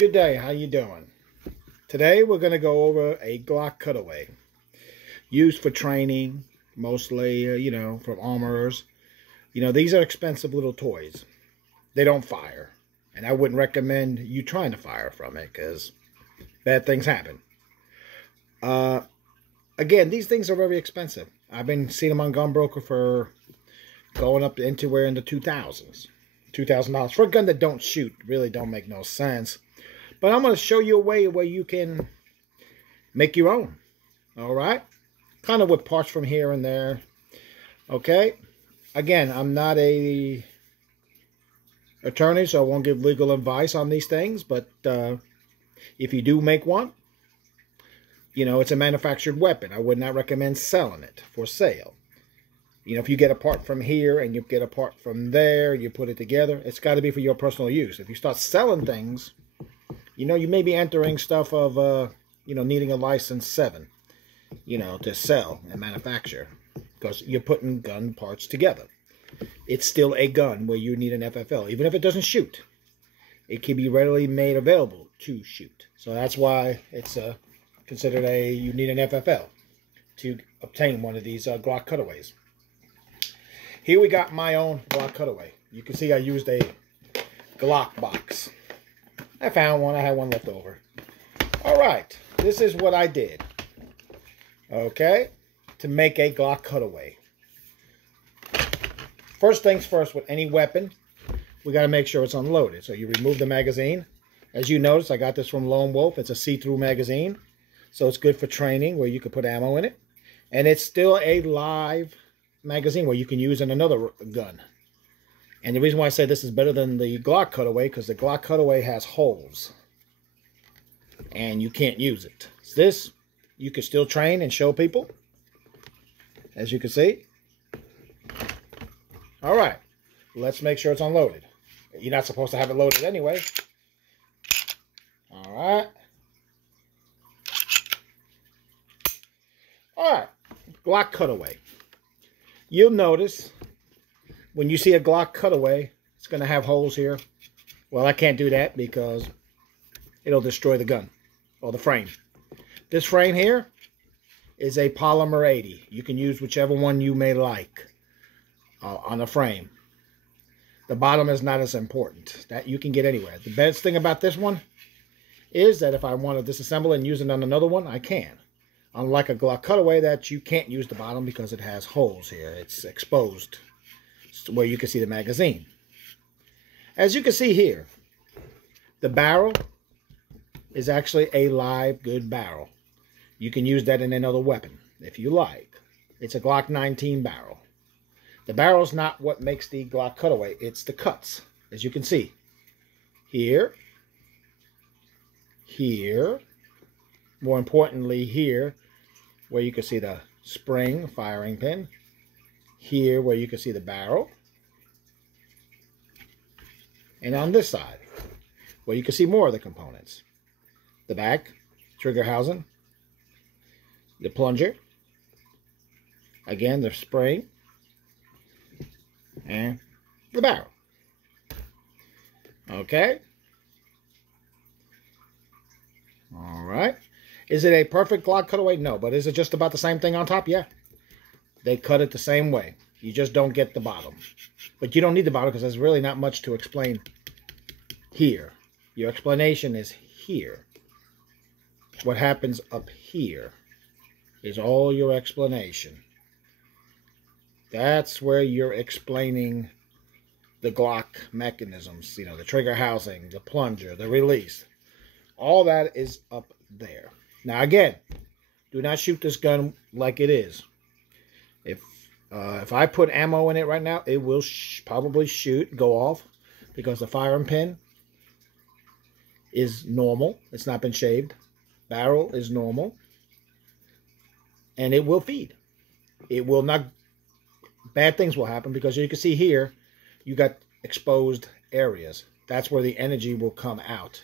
Good day, how you doing? Today we're going to go over a Glock Cutaway. Used for training, mostly, from armorers. These are expensive little toys. They don't fire. And I wouldn't recommend you trying to fire from it because bad things happen. Again, these things are very expensive. I've been seeing them on Gunbroker for going up into where in the 2000s. $2,000 for a gun that don't shoot. Really don't make no sense. But I'm going to show you a way where you can make your own. All right? Kind of with parts from here and there. Okay? Again, I'm not a attorney, so I won't give legal advice on these things. But if you do make one, it's a manufactured weapon. I would not recommend selling it for sale. If you get a part from here and you get a part from there, you put it together, it's got to be for your personal use. If you start selling things, you may be entering stuff of, needing a license 7, to sell and manufacture. Because you're putting gun parts together. It's still a gun where you need an FFL. Even if it doesn't shoot, it can be readily made available to shoot. So that's why it's considered you need an FFL to obtain one of these Glock Cutaways. Here we got my own Glock Cutaway. You can see I used a Glock box. I found one. I had one left over. Alright. This is what I did. Okay. To make a Glock Cutaway. First things first, with any weapon, we got to make sure it's unloaded. So you remove the magazine. As you notice, I got this from Lone Wolf. It's a see-through magazine. So it's good for training where you can put ammo in it. And it's still a live magazine where you can use in another gun. And the reason why I say this is better than the Glock Cutaway, because the Glock Cutaway has holes. And you can't use it. This, you can still train and show people. As you can see. Alright. Let's make sure it's unloaded. You're not supposed to have it loaded anyway. Alright. Alright. Glock Cutaway. You'll notice when you see a Glock Cutaway, it's going to have holes here. Well, I can't do that because it'll destroy the gun or the frame. This frame here is a polymer 80. You can use whichever one you may like on the frame. The bottom is not as important. That you can get anywhere. The best thing about this one is that if I want to disassemble and use it on another one, I can. Unlike a Glock Cutaway that you can't use the bottom because it has holes here. It's exposed where you can see the magazine. As you can see here, the barrel is actually a live good barrel. You can use that in another weapon if you like. It's a Glock 19 barrel. The barrel's not what makes the Glock Cutaway. It's the cuts, as you can see. Here. Here. More importantly, here, where you can see the spring firing pin. Here, where you can see the barrel. And on this side, where you can see more of the components. The back, trigger housing, the plunger, again, the spring, and the barrel. Okay. All right. Is it a perfect Glock Cutaway? No. But is it just about the same thing on top? Yeah. They cut it the same way. You just don't get the bottom. But you don't need the bottom because there's really not much to explain here. Your explanation is here. What happens up here is all your explanation. That's where you're explaining the Glock mechanisms. The trigger housing, the plunger, the release. All that is up there. Now again, do not shoot this gun like it is. If I put ammo in it right now, it will probably go off because the firing pin is normal. It's not been shaved. Barrel is normal. And it will feed. It will not... Bad things will happen because you can see here, you got exposed areas. That's where the energy will come out.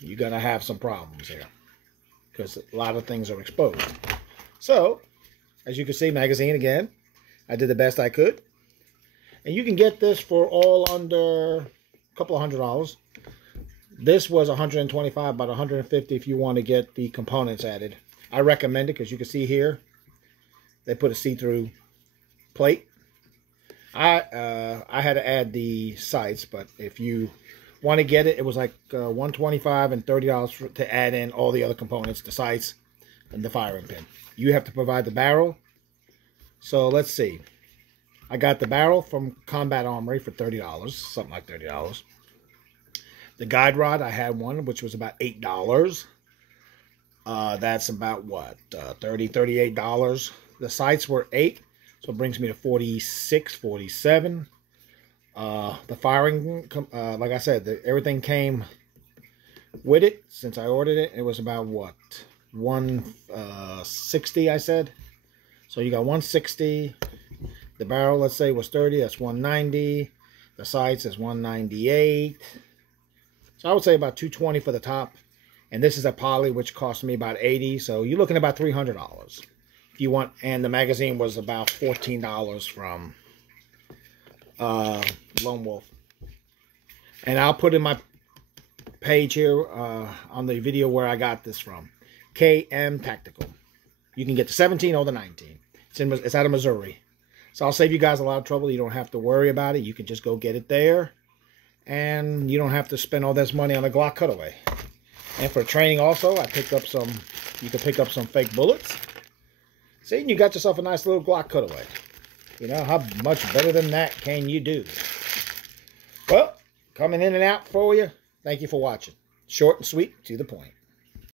You're going to have some problems here because a lot of things are exposed. So, as you can see, magazine again. I did the best I could. And you can get this for all under a couple of $100. This was 125, about 150 if you want to get the components added. I recommend it because you can see here they put a see-through plate. I had to add the sights, but if you want to get it, it was like $125 and $30 to add in all the other components, the sights and the firing pin. You have to provide the barrel. So let's see. I got the barrel from Combat Armory for $30, something like $30. The guide rod, I had one, which was about $8. That's about what, $30, $38. The sights were $8, so it brings me to $46, $47. The firing, like I said, everything came with it. Since I ordered it, it was about what, $160, I said. So you got $160. The barrel, let's say, was $30. That's $190. The sights is $198. So I would say about $220 for the top. And this is a poly, which cost me about $80. So you're looking at about $300 if you want. And the magazine was about $14 from Lone Wolf. And I'll put in my page here on the video where I got this from. KM Tactical. You can get the 17 or the 19. It's out of Missouri. So I'll save you guys a lot of trouble. You don't have to worry about it. You can just go get it there. And you don't have to spend all this money on a Glock Cutaway. And for training also, I picked up some, you can pick up some fake bullets. See, you got yourself a nice little Glock Cutaway. You know, how much better than that can you do? Well, coming in and out for you. Thank you for watching. Short and sweet, to the point.